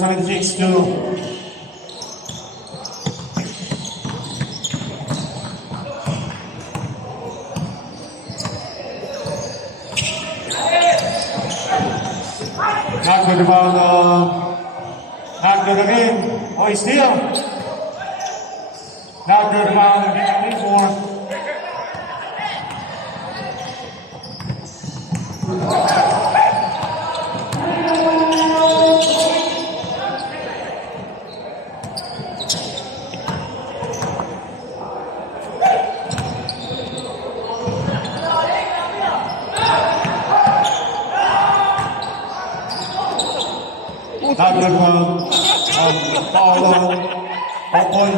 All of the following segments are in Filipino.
number 76 to not good about not good again. Oh, he's still not good about anymore. Not good one. Paulo. Open.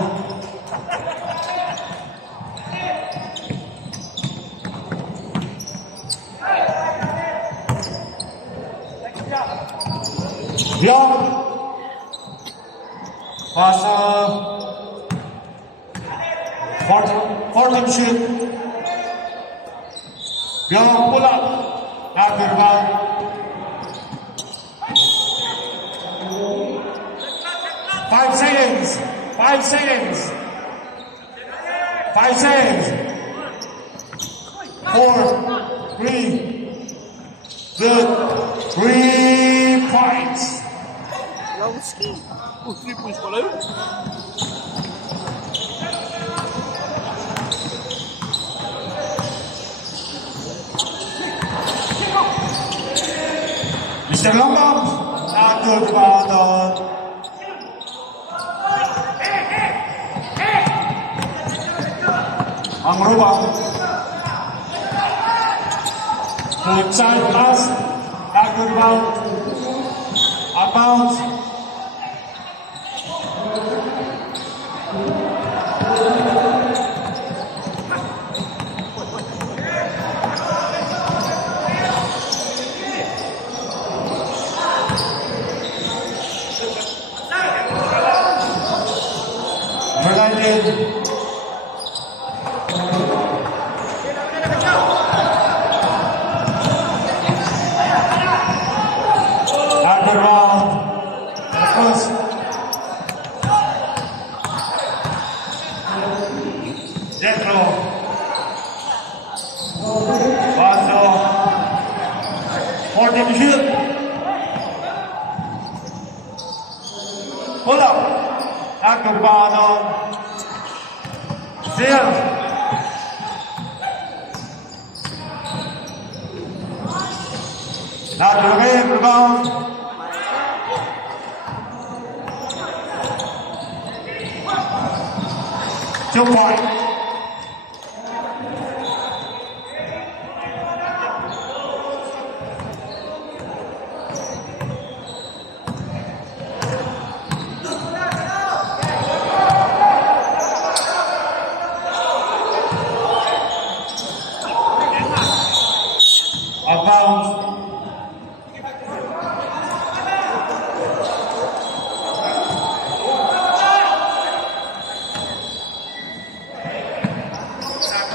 Young. Pass. Forward shoot. Young pull up. Not good one. 5 seconds. 5 seconds. 5 seconds. 4, 3, good. 3 points. Lowski. 3 points pala yun. Mr. Lombard, not good about ang rubang. Inside pass, not good about. Outbound. United. After round, first. Jetro. Basso. 40 to shoot. Pull up. After round, Zero. Now to the way, rebound. Two point. Outbound.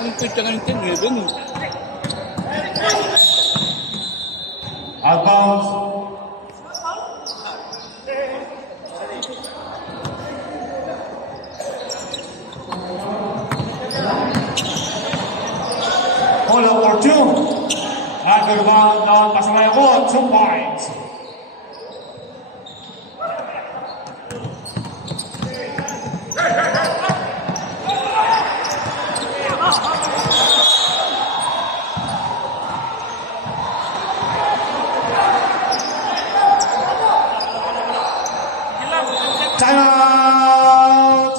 Ang pwede nga nito, ngayon. Outbound. Hold up for 2. After the ball, down, Pasamaya ko, 2 points. Time out!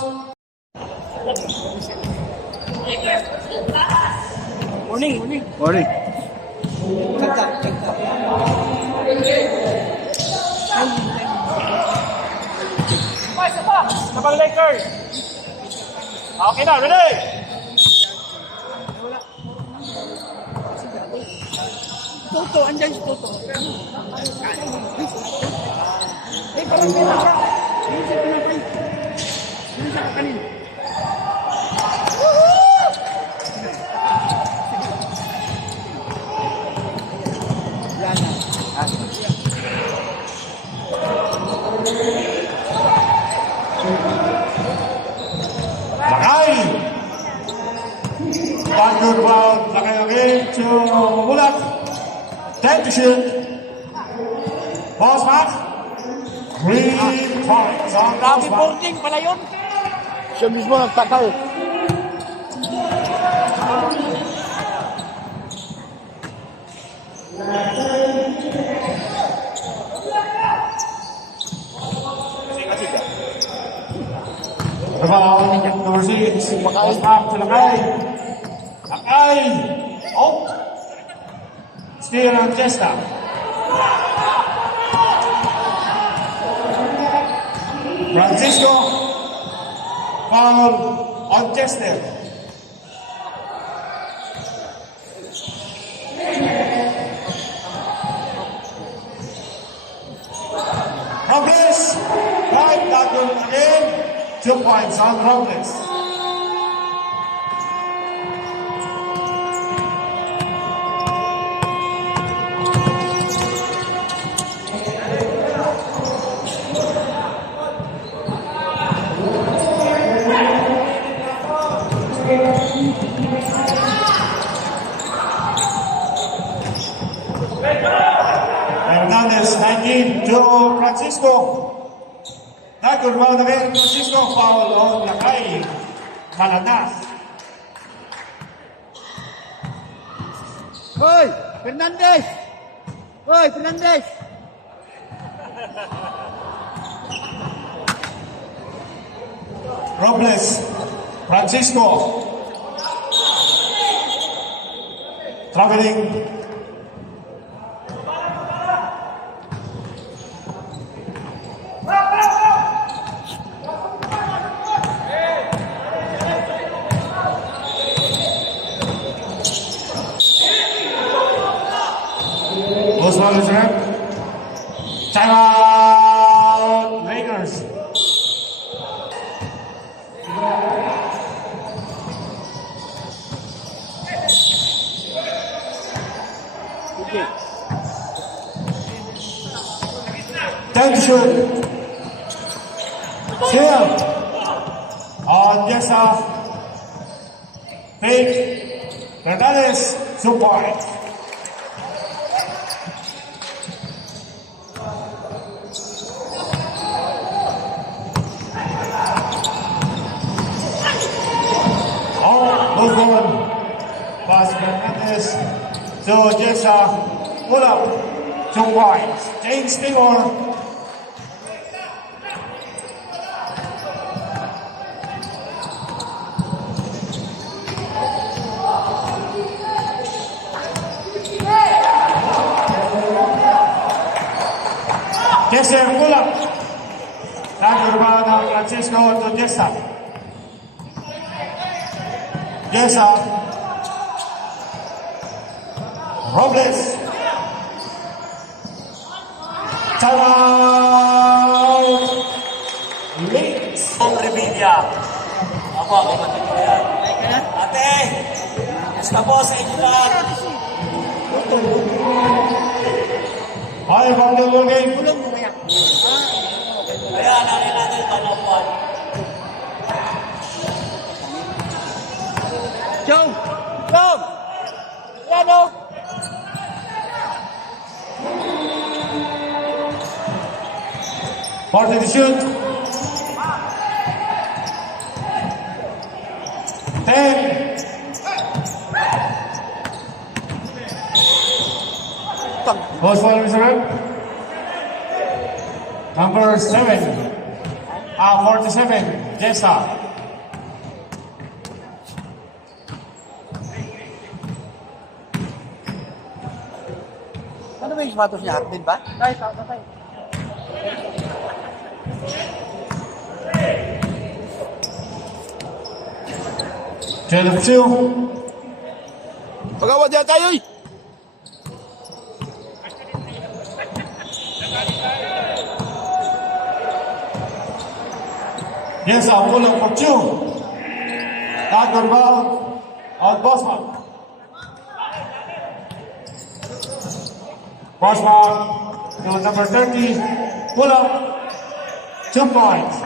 Morning. Sabang Lakers. Okay na, ready? Toto, andyan si Toto. Lakay. One good round. Lakay again to Mulat. 10 to shoot. Boss back. 3 points on Grabe boss back. boarding pala yun. Siya mismo nagtakal. Rebound, number 6. Boss back to Lakay. Lakay. Oh. Steal on Jesta. Francisco. Foul on Chester. Robles. Right, that one again. 2 points on Robles. Hernandez hanging to Francisco. That good round again. Francisco foul on Lakay. Malanas. Hoy! Fernandez! Hoy, Fernandez! Robles. Francisco. Traveling. Oswald is right. Timeout, Lakers. Okay. 10 to shoot. Steal. On Jessa. Fake. Fernandez. 2 points. Move on. Pass Fernandez to Jessa. Pull up. 2 points. James Taylor. Jessa, pull up. Nagurba ng Francisco to Jessa. Jessa. Robles. Timeout. Lakers. Ang Revilla. Ako kapatid ko yan. Ate! Basta po sa inyo lahat. Ay, bundle game. Kaya natin natin panapuan. Chong! Chong! Yan o! Party to shoot. 10. Most one reserve. Number 7. 47. Jessa. Ano ba yung sapatos niya? Hot din ba? Kahit, kahit. 2. Pagawad niya tayo eh! Yes, I'll pull up for 2. That good ball on Bosman. Bosman to number 30. Pull up. 2 points.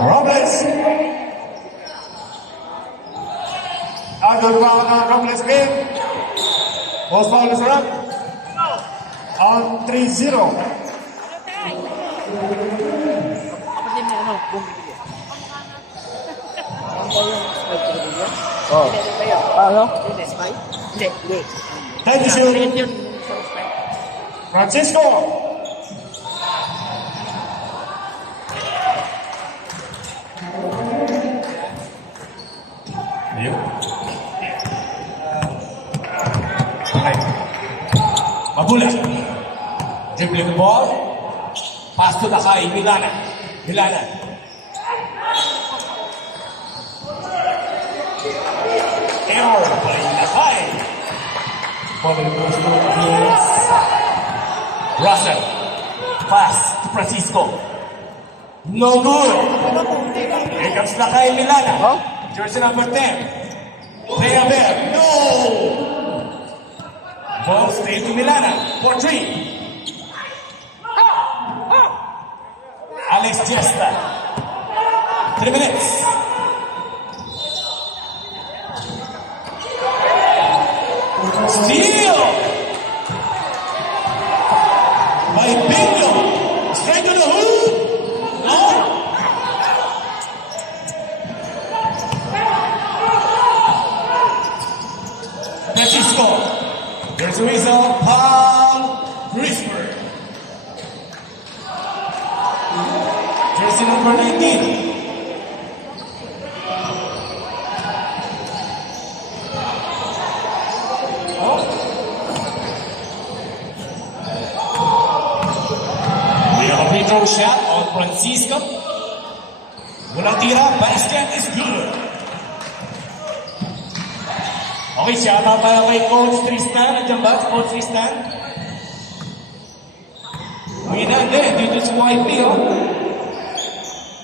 Robles. Agad Robles game. Ball foul is up. On 3-0. Kapatid ni ano, bumibili. Oh. Ano? Hindi, spy? Hindi, hindi. Thank you, sir. Tingin yun sa spy. Francisco. Ayun. Okay. Mabula. Dribbling the ball. Pass to Takay. Milana. Milana. Error by Takay. Ball goes to against Russell. Pass to Francisco. No good. Here comes Takay Milana. Oh? Jersey number 10. Player there. No. Ball stays to Milana for 3. Alex Gesta. 3 minutes. Steal by Bingo. Straight to the hoop. No. Francisco. There's a whistle. Paul Grisper. Jersey number 19. We have a free throw shot on Francisco. Walang tira. Basket is good. Okay, shout out para kay Coach Tristan. Nandiyan ba? Coach Tristan? Winner din. Dito si YP, oh.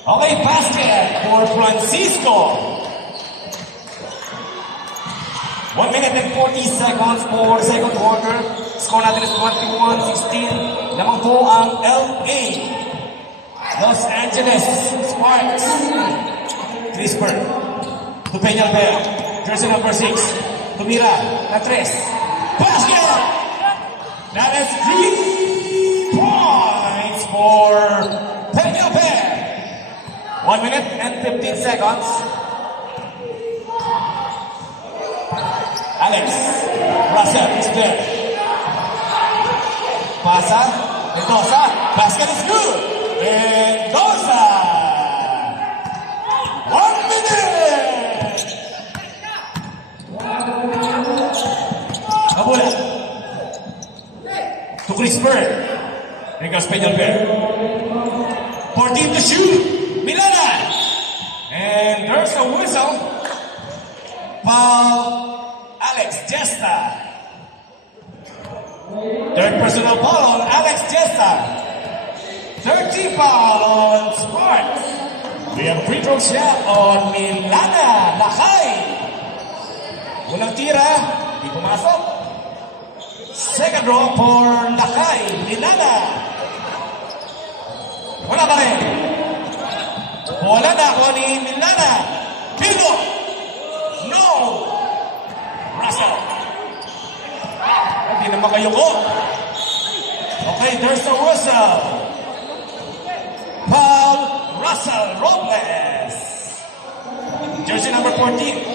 Okay, basket for Francisco. 1 minute and 40 seconds for second quarter. Score natin is 21-16. Lamang po ang LA. Los Angeles Sparks. Crisper. To Peñalver. Jersey number 6. Tumira. Na 3. Basket! That is 3 points for Peñalver. 1 minute and 15 seconds. Alex Russell is there. Pasa. Mendoza. Basket is good. Mendoza. 1 minute. Mabula. To Crisper. Here goes Peñalver. 14 to shoot. Milana. And there's a whistle. Foul. Alex Gesta. Third personal foul on Alex Gesta. 30 foul on Sparks. We have free throw shot on Milana. Lakay. Walang tira. Di pumasok. Second draw for Lakay. Milana. Wala pa rin. Wala na ako ni Milana. Bingo. No. Russell. Hindi naman kayo ko. Okay, there's the whistle. Paul Russell Robles. Jersey number 14.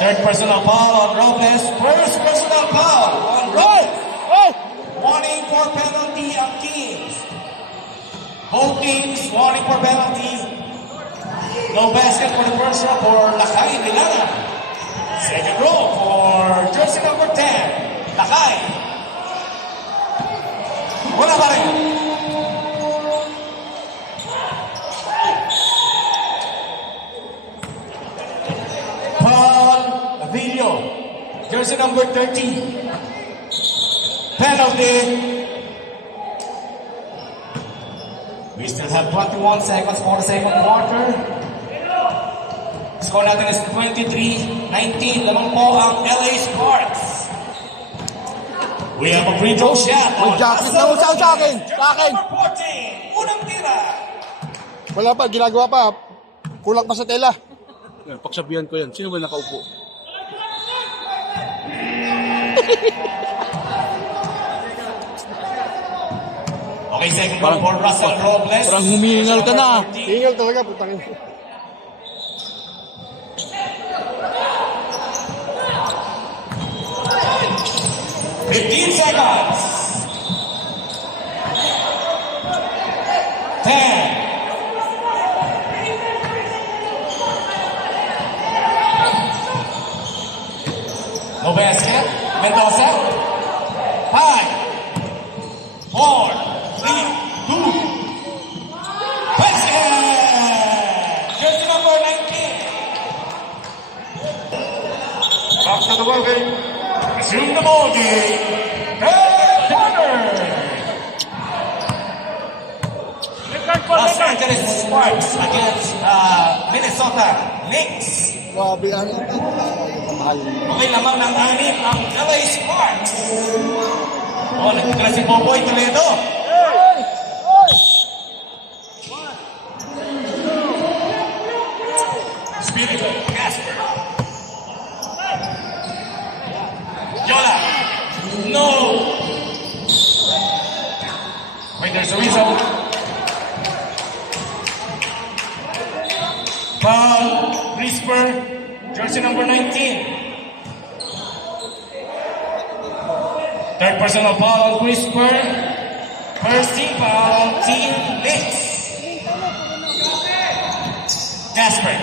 Third personal foul on Robles. First personal foul on Robles. Warning for penalty ang Kings. Both teams warning for penalties. No basket for the first row for Lakay Milana. Second row for jersey number 10, Lakay. Wala pa rin. Paul Avilio, jersey number 13. penalty. We still have 21 seconds for the second quarter. Score natin is 23-19. Lamang po ang LA Sparks. We have a free throw shot. May jacket na usaw sa akin. Sa akin. Number 14. Unang tira. Wala pa, ginagawa pa. Kulang pa sa tela. Yan, pagsabihan ko yan. Sino ba nakaupo? Okay, second ball for Russell Robles. Parang humihingal ka na. Hingal talaga, putangin. Seconds. 10. No basket. Mendoza. 5, 4, 3, 2. Basket. Jersey number 19. Back to the ball game. Resume the ball game. Third quarter. Los Angeles Sparks against Minnesota Knicks. Grabe, ano? Kamahal. Okay, lamang ng anim ang LA Sparks. Oh, nagtitira si Boboy Toledo. Spirito, Casper. Yola. No. Wait, there's a reason. Foul, Crisper, jersey number 19. Third personal foul on Crisper. First team foul on Team Knicks. Casper.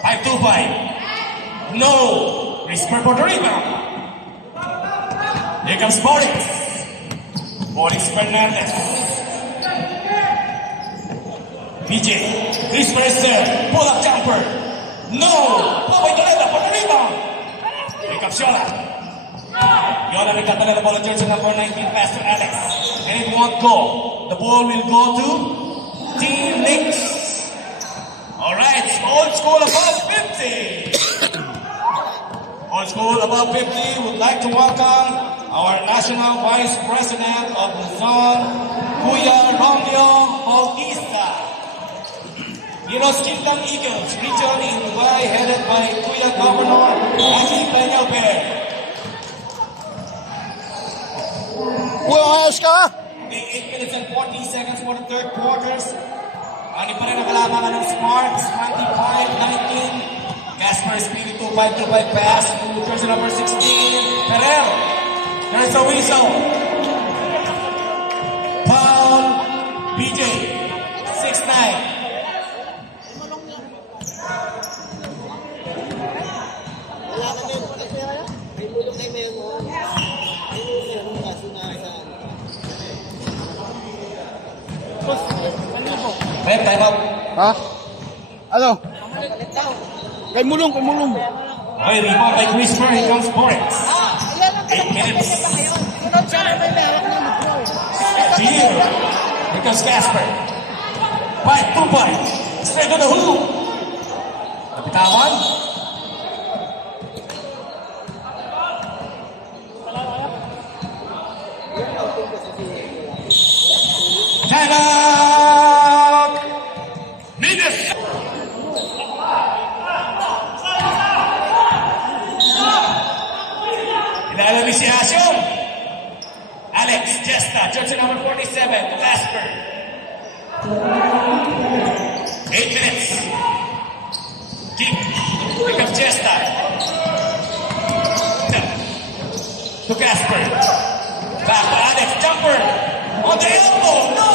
5-2-5. No. Crisper for the rebound. Here comes Boris Fernandez. PJ. Crisper is there. Pull up jumper. No. Boboy Toledo for the rebound. Here comes Yola. Yola nagkatala the ball at jersey number 19 pass to Alex. And it won't go. The ball will go to Team Knicks. Alright, Old School above 50. Old School above 50 would like to welcome our National Vice President of Luzon, Kuya Romeo Bautista. Heroes Kingdom Eagles, region in Dubai, headed by Kuya Governor Aki Peñalver. Ayos ka? 8 minutes and 14 seconds for the third quarters. Ani pa rin ang kalamangan ng Sparks, 25-19. Casper Espiritu, 5-2-5 pass to jersey number 16, Ferrer. There's a whistle. Foul, BJ, 6-9. Red, time out. Ha? Ano? Kay mulong. Okay, rebound by Crisper. Here comes Borex. 8 minutes. Here. Here comes Casper. 5-2-5. Straight to the hoop. Napitawan. Time out! Minutes! Ilalami si Asyong. Alex Jesta, jersey number 47 to Casper. 8 minutes. Keep. Here comes Jesta. To Casper. Back to Alex. Jumper. On the elbow. No.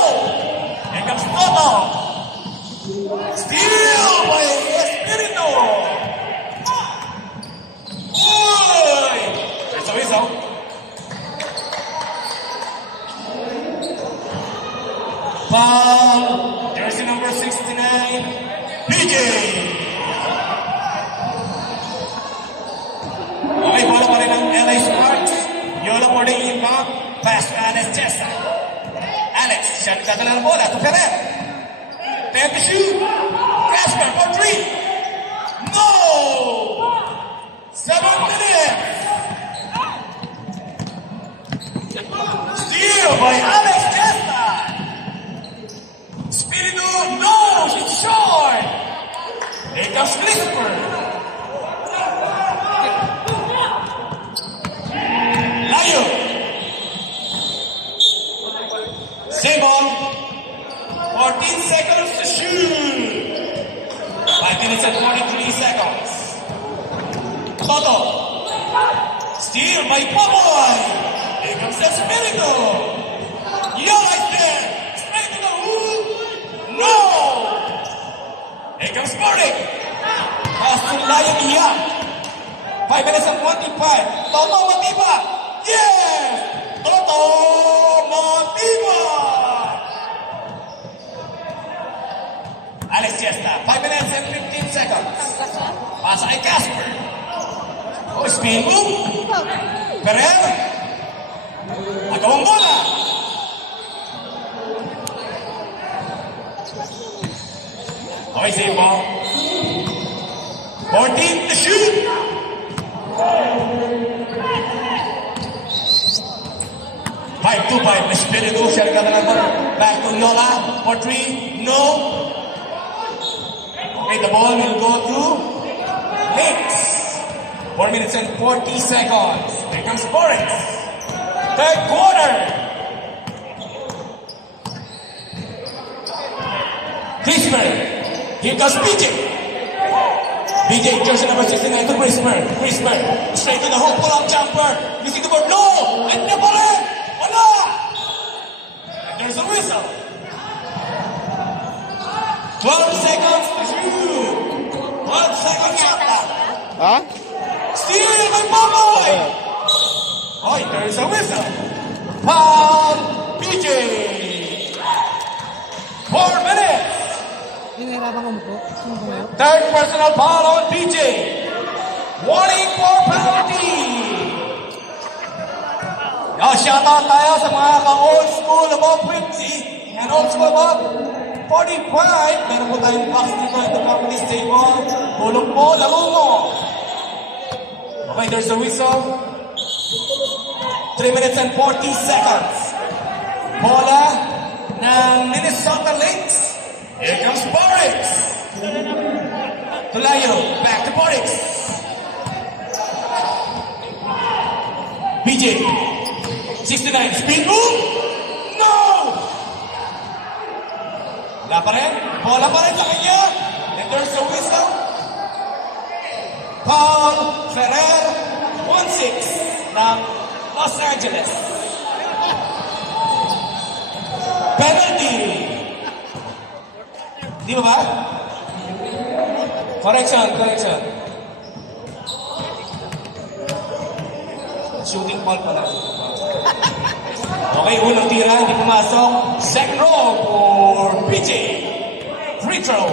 Here comes Toto. Steal by Espirito. Uy! There's a whistle. Foul. Jersey number 69. PJ. Okay, bola pa rin ang LA Sparks. Yola for Boarding inbound. Pass to Alex Chesa. Alex, siya nagdadala ng bola to Ferrer. Fair to shoot. Casper for three. No! 7 minutes. Steal by Alex Chesa. Spiritu, no! It's short. Here comes Christopher. Layo. Simon. 14 seconds to shoot. 5 minutes and 43 seconds. Toto. Steal by Popoy. Here comes the Spiritu. Yola is there. Straight to the hoop. No. Here comes Burdick. Pass to Lion Ian. 5 minutes and 25. Toto Matiba. Yes. Toto Matiba. Alex Chesta, 5 minutes and 15 seconds. Pasa kay Casper. Oh, spin move. Ferrer. Agawang bola. Okay, save ball. 14 to shoot. Five to five. Espiritu, siya nagkakalang bola. Back to Yola for three. No. Okay, the ball will go to Hicks. 4 minutes and 40 seconds. Here comes Boris. Third quarter. Crisper. Here comes BJ. BJ, jersey number 69 to Crisper. Crisper. Straight to the hoop. Pull-up jumper. Missing the board. No! And the ball in. Wala! And there's a whistle. 12 seconds to shoot. 12 seconds shot clock. Ha? Steal by Popoy. Oh, there is a whistle. Foul, PJ. 4 minutes. Third personal foul on PJ. Warning for penalty. Now, shout out tayo sa mga ka-old school above 50 and old school above 45. Meron po tayong box dito at the company's table. Bulong mo, laro mo. Okay, there's a whistle. 3 minutes and 40 seconds. Bola ng Minnesota Lynx. Here comes Borix. Tulayo, back to Borix. BJ. 69, speed move. No! Wala pa rin. Bola pa rin sa kanya. And there's a whistle. Paul Ferrer, 1-6 ng Los Angeles. Penalty. Di ba ba? Correction. Shooting ball pala. Okay, unang tira, hindi pumasok. Second row for PJ. Free throw.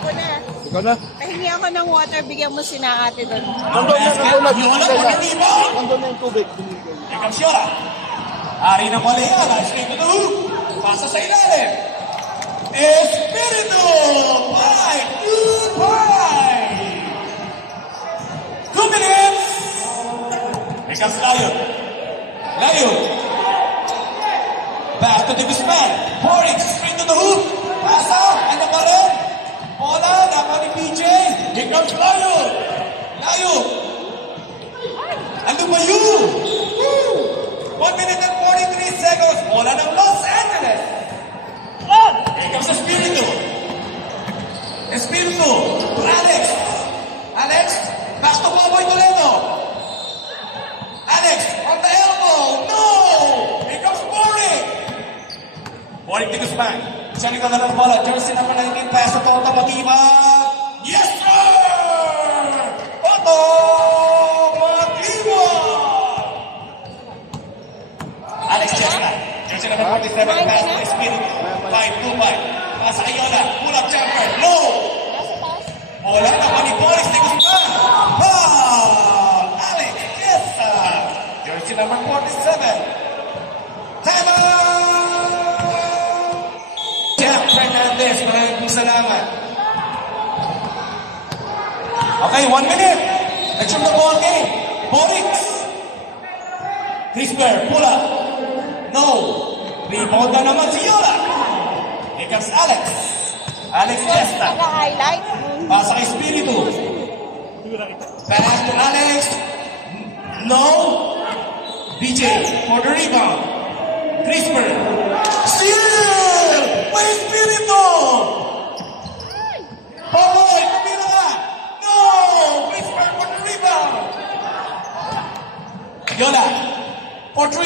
Ako na. Ikaw na. Pahingi ako ng water, bigyan mo sina ate doon. Nandun na. Yola, pagkatiba. Nandun na yung tubig. Here comes Yola. Hari ng bola Yola. Straight to the hoop. Pasa sa ilalim. Espiritu. 2 minutes. Here comes Layo. Back to the Guzman. Pouring straight to the hoop. Pasa. Ano pa rin? Bola. Napa ni PJ. Here comes Layo. Ano ba yun? 1 minute and 43 seconds. Bola ng Los Angeles. Here comes Espiritu. To Alex. Pass to Popoy Toledo. Alex on the elbow. No! Here comes Boring to Guzman. Siya nagdadala ng bola. Jersey number 19. Pass to Toto Matiba. Yes, sir! Toto Matiba! Alex Chesna. Jersey number 47. Pass to Espiritu. 5-2-5. Pasa kay Yola. Pull-up jumper. No! Bola na pa ni Boris de Guzman. Foul! Alex Chesna. Jersey number 47. 1 minute. Let's shoot the ball game. Borix. Crisper, pull up. No. Rebound na naman si Yola. Here comes Alex. Alex Testa. Naka-highlight. Pasa kay Espiritu. Pass to Alex. No. DJ for the rebound. Crisper. Steal! May Espiritu! Paboy, pumila ka! No! Crisper for the rebound. Yola for 3.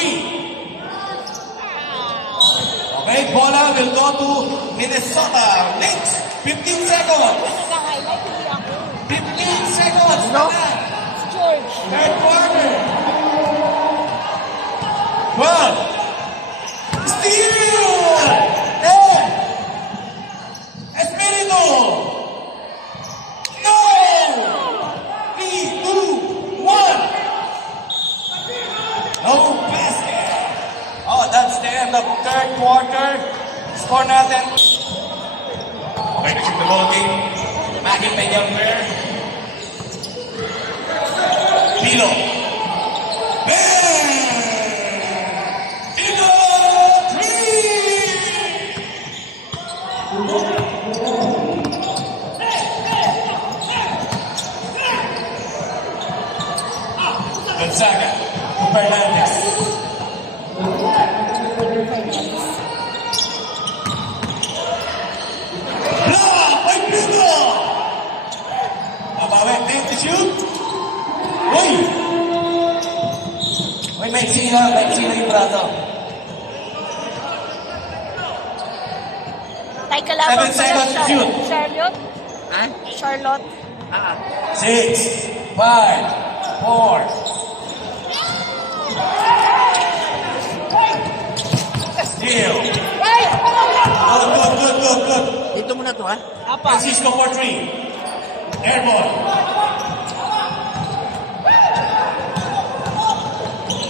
Okay, bola will go to Minnesota. Lynx, 15 seconds. Naka-highlight, hindi ako. 15 seconds. No. Si George. Third quarter. 12. Steal! 10. Espiritu. No! 3, 2, 1. No basket. Oh, that's the end of third quarter. Score natin. Okay, na-shoot the ball game. Maggie Peñalver. Pilo. Bang! Pilo! 3! Gonzaga. Fernandez. Block by Pilo! Mabawi, make the shoot. Uy! Uy, may sino yung braso. Tay ka lang 7 seconds to shoot. Charlotte? Ha? Charlotte? 6, 5, 4. Steal. Good. Dito muna to, ha? Francisco for 3. Airball.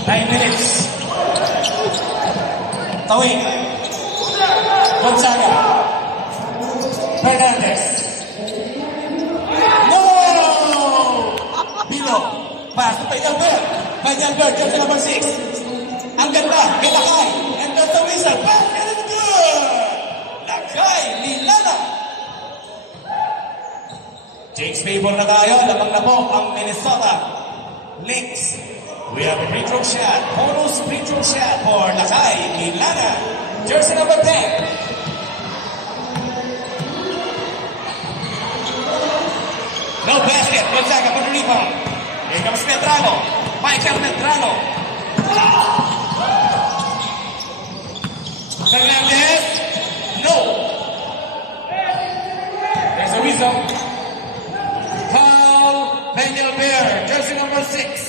9 minutes. Tawid. Gonzaga. Fernandez. No! Pilo. Pass to Peñalver. Peñalver, jersey number 6. Ang ganda. Kay Lakay. And that's the whistle. Basket is good! Lakay. Lilala. James favor na tayo. Lamang na po ang Minnesota Lynx. We have a free throw shot. Bonus free throw shot for Lakay Lilana. Jersey number 10. No basket. Gonzaga for the rebound. Here comes Medrano. Michael Medrano. Fernandez. No. There's a whistle. Foul. Peñalver. Jersey number 6.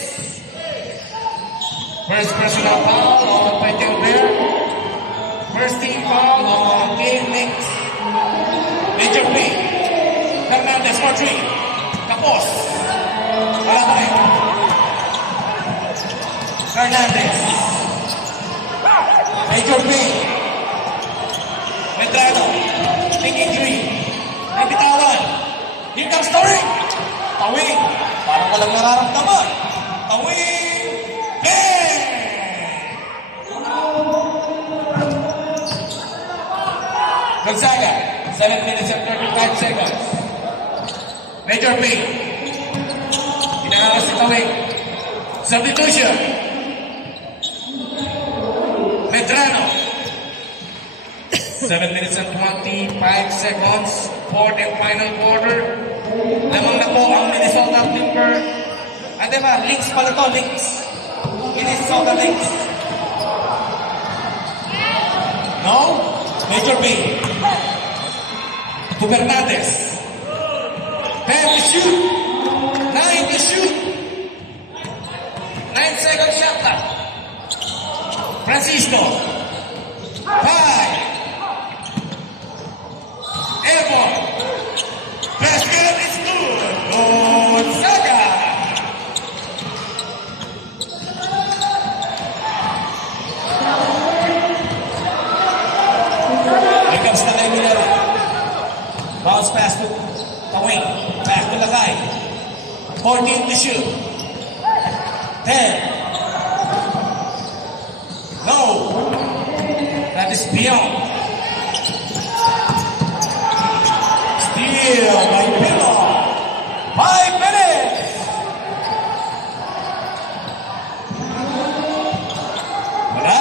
First personal foul on Peñalver. First team foul on Game Lynx. Major play. Fernandez for 3. Kapos. Wala pa rin. Fernandez. Major play. Medrano. Thinking 3. May bitawan. Here comes Tawing. Tawing. Parang walang nararamdaman. Tawing. Bang! Gonzaga. 7 minutes and 35 seconds. Major play. Pinangalas si Tawing. Substitution. Medrano. 7 minutes and 25 seconds. Fourth and final quarter. Lamang na po ang Minnesota Timber. Ah, diba? Lynx pala to, Lynx. Minnesota Lynx. No? Major B. To Fernandez. 10 to shoot. 9 to shoot. 9 seconds shot clock. Francisco. 5. Airborne. Basket is good. Gonzaga. Here comes Lakay Minera. Bounce pass to Tawing. Back to Lakay. 14 to shoot. 10. No. That is beyond. Steal by Pillow. 5 minutes. Wala.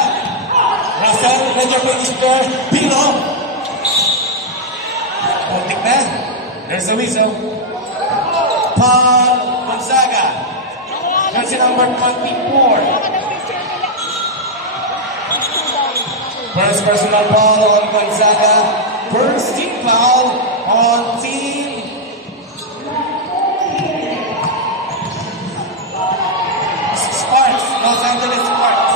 Russell, medyo finish there. Pillow. Kontik na. There's a whistle. Paul Gonzaga. Jersey number 24. First personal foul on Gonzaga. First team foul on team Sparks, Los Angeles Sparks.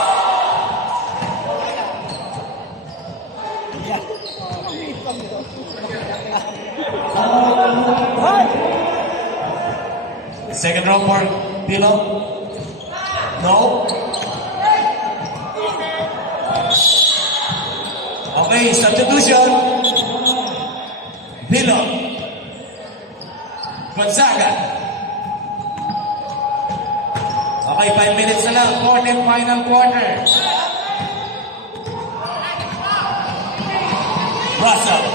Second round for Pillow. No. Okay, substitution. Pillow. Gonzaga. Okay, 5 minutes na lang. Fourth and final quarter. Russell.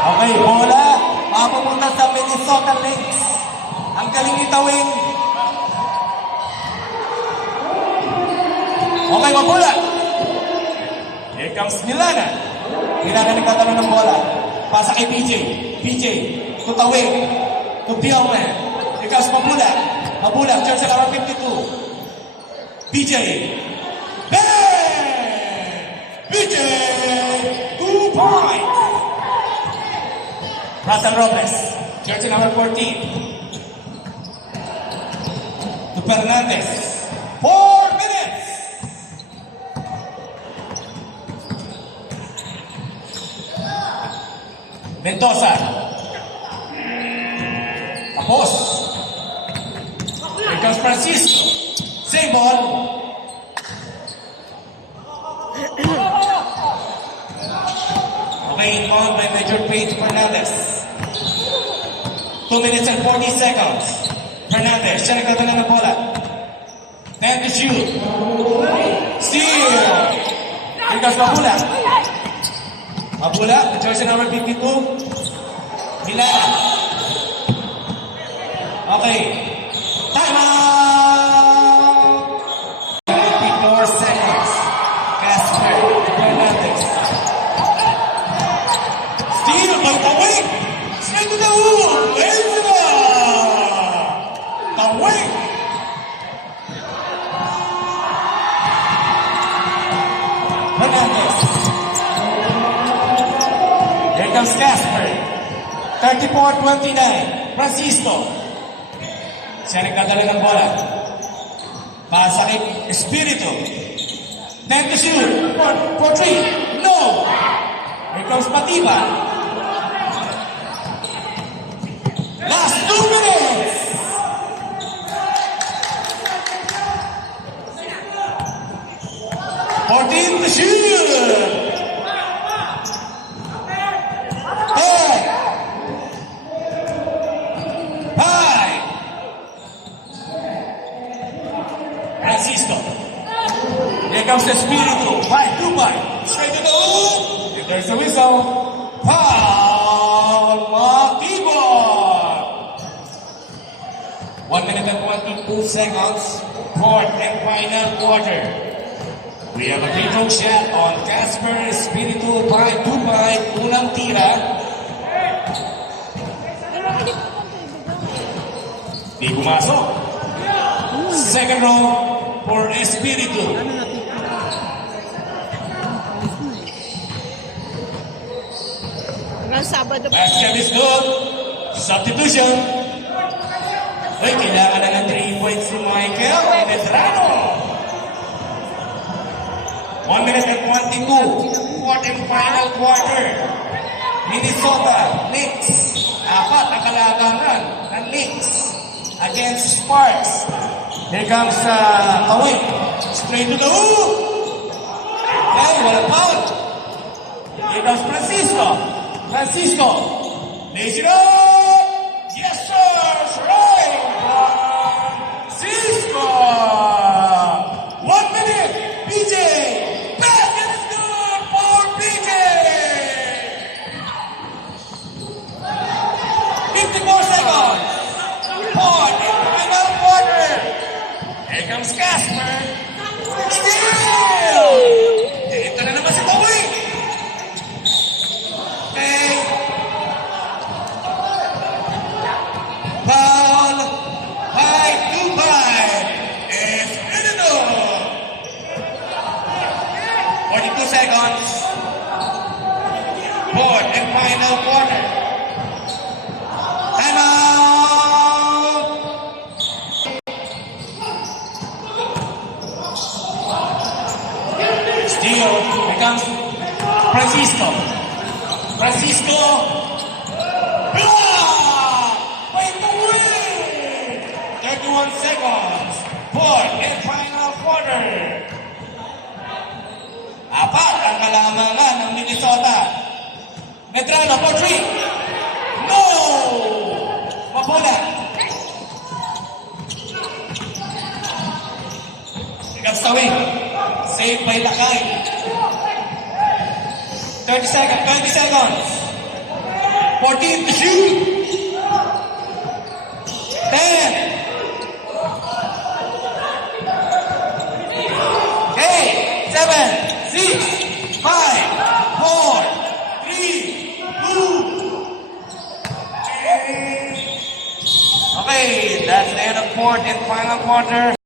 Okay, bola. Mapupunta sa Minnesota Lynx. Ang galing itawin. Okay, mabola. Here comes Milana. Milana nagkakaroon ng bola. Pasa kay PJ. PJ, tutawin. To Billman. Here comes Mabula. Mabula, jersey number 52. PJ. Bang! PJ! 2 points. Russell Robles. Jersey number 14. To Fernandez. 4 minutes. Mendoza. Tapos. Here comes Francisco. Same ball. Okay, on by Major Page Fernandez. 2 minutes and 40 seconds. Fernandez, siya nagdadala ng bola. 10 to shoot. Steal. Here comes Mabula. Mabula, the jersey number 52. Milana. Okay. Time out! 54 seconds. Casper Fernandez. Steal by Tawing. Straight to the hoop. There's it. Tawing. Fernandez. Here comes Casper. 34-29. Francisco. Siya nagdadala ng bola. Pasa kay Espiritu. 10 to shoot. For 3. No! Here comes Patiba. Last 2 minutes! To shoot! 10, 5. Francisco. Here comes the Espiritu. 5-2-5. Straight to the hoop. And there's the whistle. Paul Matibor. 1 minute and 22 seconds. Fourth and final quarter. We have a free throw shot on Casper Espiritu 5-2-5. Unang tira. Di pumasok. Second row for Espiritu. Sabado. Basket is good. Substitution. Ay, kailangan na ng 3 points si Michael Veterano. 1 minute and 22. Fourth and final quarter. Minnesota Lynx. 4 ang kalabangan ng Lynx against Sparks. Here comes Kawin. Straight to the hoop. Okay, walang foul. Here comes Francisco. Francisco. Lays it up. Yes, sir. Right. Francisco. 1 minute. PJ. Basket is good for PJ. 54 seconds. Paul in final quarter. Here comes Casper. Steal! Dito na naman si Bowie. Okay. Paul. High Dubai. Is in the 42 seconds. Fourth and final quarter. Time out. Steal. Here comes Francisco. Francisco. Block! By Bowie! 31 seconds. Fourth and final quarter. Apat ang kalamangan ng Minnesota. Medrano for 3. No! Mabula. Here comes the wing. Saved by Lakay. 20 seconds. 14 to shoot. 10. 8, 7, 6, 5, 4, 3, 2. Okay, that's the end of fourth and final quarter.